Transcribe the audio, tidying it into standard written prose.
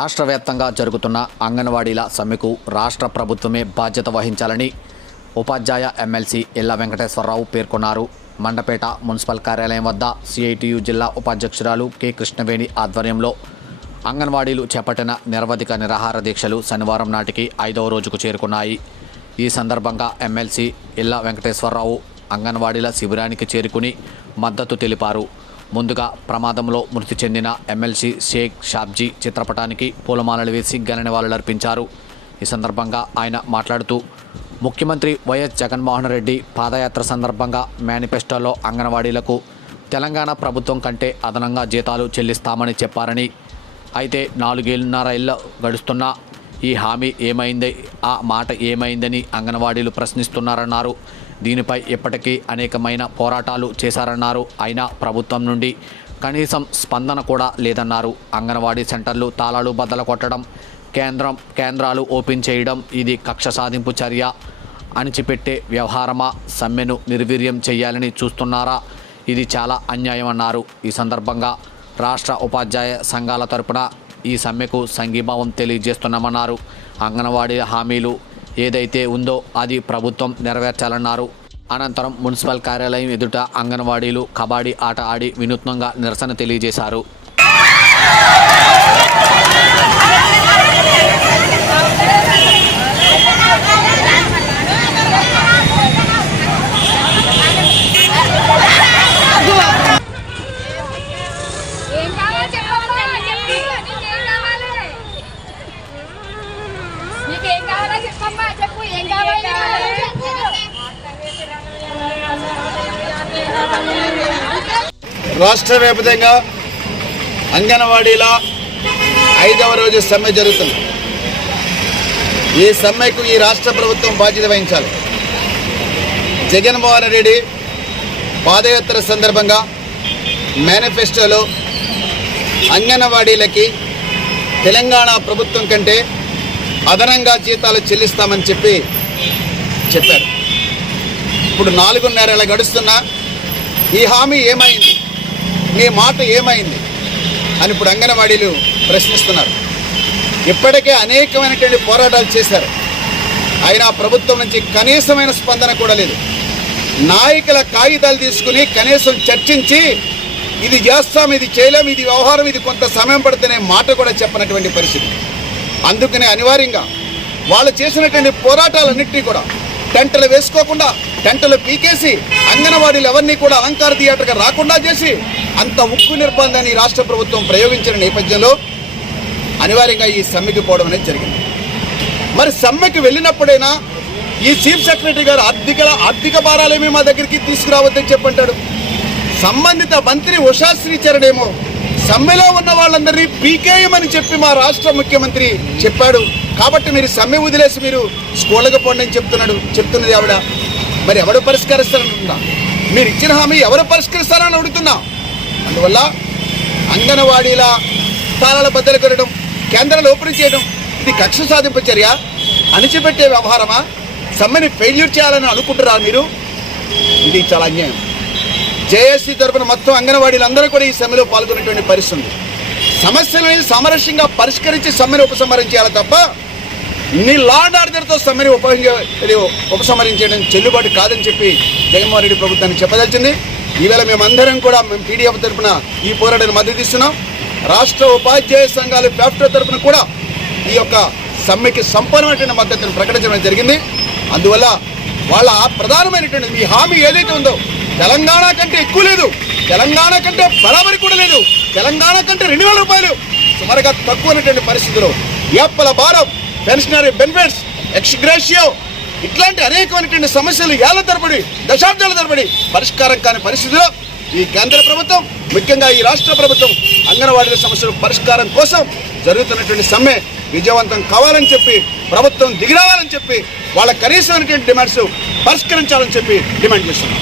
రాష్ట్ర వ్యాప్తంగా జరుగుతున్న అంగన్వాడీల సమ్మెకు రాష్ట్ర ప్రభుత్వమే బాధ్యత వహించాలని ఉపాధ్యాయ ఎమ్మెల్సీ ఎల్ల వెంకటేశ్వరరావు పేర్కొన్నారు. మండపేట మున్సిపల్ కార్యాలయం వద్ద సిఐటియు జిల్లా ఉపాధ్యక్షురాలు కె కృష్ణవేణి ఆధ్వర్యంలో అంగన్వాడీలు చేపట్టిన నిరవధిక నిరాహార దీక్షలు శనివారం నాటికి 5వ రోజుకు చేరుకున్నాయి. ఈ సందర్భంగా ఎమ్మెల్సీ ఎల్ల వెంకటేశ్వరరావు అంగన్వాడీల శిబిరానికి చేరుకుని మద్దతు తెలిపారు. ముందుగా ప్రమాదంలో మృతి చెందిన ఎమ్మెల్సీ షేక్ షాబ్జీ చిత్రపటానికి పూలమాలలు వేసి ఘన నివాళులర్పించారు. ఈ సందర్భంగా ఆయన మాట్లాడుతూ ముఖ్యమంత్రి వైఎస్ జగన్మోహన్ రెడ్డి పాదయాత్ర సందర్భంగా మేనిఫెస్టోలో అంగన్వాడీలకు తెలంగాణ ప్రభుత్వం కంటే అదనంగా జీతాలు చెల్లిస్తామని చెప్పారని, అయితే 4.5 ఏళ్ళు గడుస్తున్నా ఈ హామీ ఏమైంది, ఆ మాట ఏమైందని అంగన్వాడీలు ప్రశ్నిస్తున్నారన్నారు. దీనిపై ఇప్పటికీ అనేకమైన పోరాటాలు చేశారన్నారు. అయినా ప్రభుత్వం నుండి కనీసం స్పందన కూడా లేదన్నారు. అంగన్వాడీ సెంటర్లు తాళాలు బద్దలు కొట్టడం, కేంద్రాలు ఓపెన్ చేయడం ఇది కక్ష సాధింపు చర్య, అణిచిపెట్టే వ్యవహారమా, సమ్మెను నిర్వీర్యం చేయాలని చూస్తున్నారా, ఇది చాలా అన్యాయం అన్నారు. ఈ సందర్భంగా రాష్ట్ర ఉపాధ్యాయ సంఘాల తరపున ఈ సమ్మెకు సంఘీభావం తెలియజేస్తున్నామన్నారు. అంగన్వాడీ హామీలు ఏదైతే ఉందో అది ప్రభుత్వం నెరవేర్చాలన్నారు. అనంతరం మున్సిపల్ కార్యాలయం ఎదుట అంగన్వాడీలు కబడ్డీ ఆట ఆడి వినూత్నంగా నిరసన తెలియజేశారు. రాష్ట్ర వ్యాప్తంగా అంగన్వాడీల 5వ రోజు సమ్మె జరుగుతుంది. ఈ సమ్మెకు ఈ రాష్ట్ర ప్రభుత్వం బాధ్యత వహించాలి. జగన్మోహన్ రెడ్డి పాదయాత్ర సందర్భంగా మేనిఫెస్టోలో అంగన్వాడీలకి తెలంగాణ ప్రభుత్వం కంటే అదనంగా జీతాలు చెల్లిస్తామని చెప్పారు. ఇప్పుడు 4.5 ఏళ్ళ గడుస్తున్నా ఈ హామీ ఏమైంది, మీ మాట ఏమైంది అని ఇప్పుడు అంగన్వాడీలు ప్రశ్నిస్తున్నారు. ఇప్పటికే అనేకమైనటువంటి పోరాటాలు చేశారు. అయినా ప్రభుత్వం నుంచి కనీసమైన స్పందన కూడా లేదు. నాయకుల కాగితాలు తీసుకుని కనీసం చర్చించి ఇది చేస్తాం, ఇది చేయలేం, ఇది వ్యవహారం, ఇది కొంత సమయం పడుతునే మాట కూడా చెప్పనటువంటి పరిస్థితి. అందుకనే అనివార్యంగా వాళ్ళు చేసినటువంటి పోరాటాలన్నింటినీ కూడా టెంటలు వేసుకోకుండా, టెంటలు పీకేసి అంగన్వాడీలు ఎవరిని కూడా అలంకార థియేటర్గా రాకుండా చేసి అంత ఉక్కు నిర్బంధాన్ని రాష్ట్ర ప్రభుత్వం ప్రయోగించిన నేపథ్యంలో అనివార్యంగా ఈ సమ్మెకి పోవడం అనేది జరిగింది. మరి సమ్మెకి వెళ్ళినప్పుడైనా ఈ చీఫ్ సెక్రటరీ గారు ఆర్థిక భారాలేమీ మా దగ్గరికి తీసుకురావద్దని చెప్పంటాడు. సంబంధిత మంత్రి ఉషా శ్రీచరణ్ ఏమో సమ్మెలో ఉన్న వాళ్ళందరినీ పీకేయమని చెప్పి మా రాష్ట్ర ముఖ్యమంత్రి చెప్పాడు. కాబట్టి మీరు సమ్మె వదిలేసి మీరు స్కూళ్ళకు పోండి అని చెప్తున్నది ఆవిడ. మరి ఎవరు పరిష్కరిస్తారనుకుంటున్నా? మీరు ఇచ్చిన హామీ ఎవరు పరిష్కరిస్తారని అడుగుతున్నా. అందువల్ల అంగన్వాడీల తాళాల బద్దలు కొనడం, కేంద్రాలు ఓపెన్ చేయడం ఇది కక్ష సాధింపు చర్య, అణిచిపెట్టే వ్యవహారమా, సమ్మెని ఫెయిల్యూర్ చేయాలని అనుకుంటున్నారా మీరు? ఇది చాలా అన్యాయం. జేఏసీ తరఫున మొత్తం అంగన్వాడీలందరూ కూడా ఈ సమ్మెలో పాల్గొనేటువంటి పరిస్థితి ఉంది. సమస్యలను సామరస్యంగా పరిష్కరించి సమ్మెను ఉపసంహరించాలి తప్ప నీ లా అండ్ ఆర్డర్తో సమ్మెని ఉపసంహరించడం చెల్లుబాటు కాదని చెప్పి జగన్మోహన్ రెడ్డి ప్రభుత్వానికి చెప్పదలిచింది. ఈవేళ మేమందరం కూడా పీడీఎఫ్ తరఫున ఈ పోరాటానికి మద్దతు ఇస్తున్నాం. రాష్ట్ర ఉపాధ్యాయ సంఘాలు ఫ్యాప్టో తరఫున కూడా ఈ యొక్క సమ్మెకి సంపూర్ణమైనటువంటి మద్దతును ప్రకటించడం జరిగింది. అందువల్ల వాళ్ళ ప్రధానమైనటువంటి మీ హామీ ఏదైతే ఉందో తెలంగాణ కంటే ఎక్కువ లేదు, తెలంగాణ కంటే బరాబరి కూడా లేదు, తెలంగాణ కంటే 2,000 రూపాయలు సుమారుగా తక్కువైనటువంటి పరిస్థితుల్లో ఏపల భారం, పెన్షనరీ బెనిఫిట్స్, ఎక్స్గ్రేషియో ఇట్లాంటి అనేకమైనటువంటి సమస్యలు ఏళ్ల తరబడి, దశాబ్దాల తరబడి పరిష్కారం కాని పరిస్థితిలో ఈ కేంద్ర ప్రభుత్వం, ముఖ్యంగా ఈ రాష్ట్ర ప్రభుత్వం అంగన్వాడీల సమస్యల పరిష్కారం కోసం జరుగుతున్నటువంటి సమ్మె విజయవంతం కావాలని చెప్పి, ప్రభుత్వం దిగిరావాలని చెప్పి, వాళ్ళ కనీసమైనటువంటి డిమాండ్స్ పరిష్కరించాలని చెప్పి డిమాండ్ చేస్తున్నాం.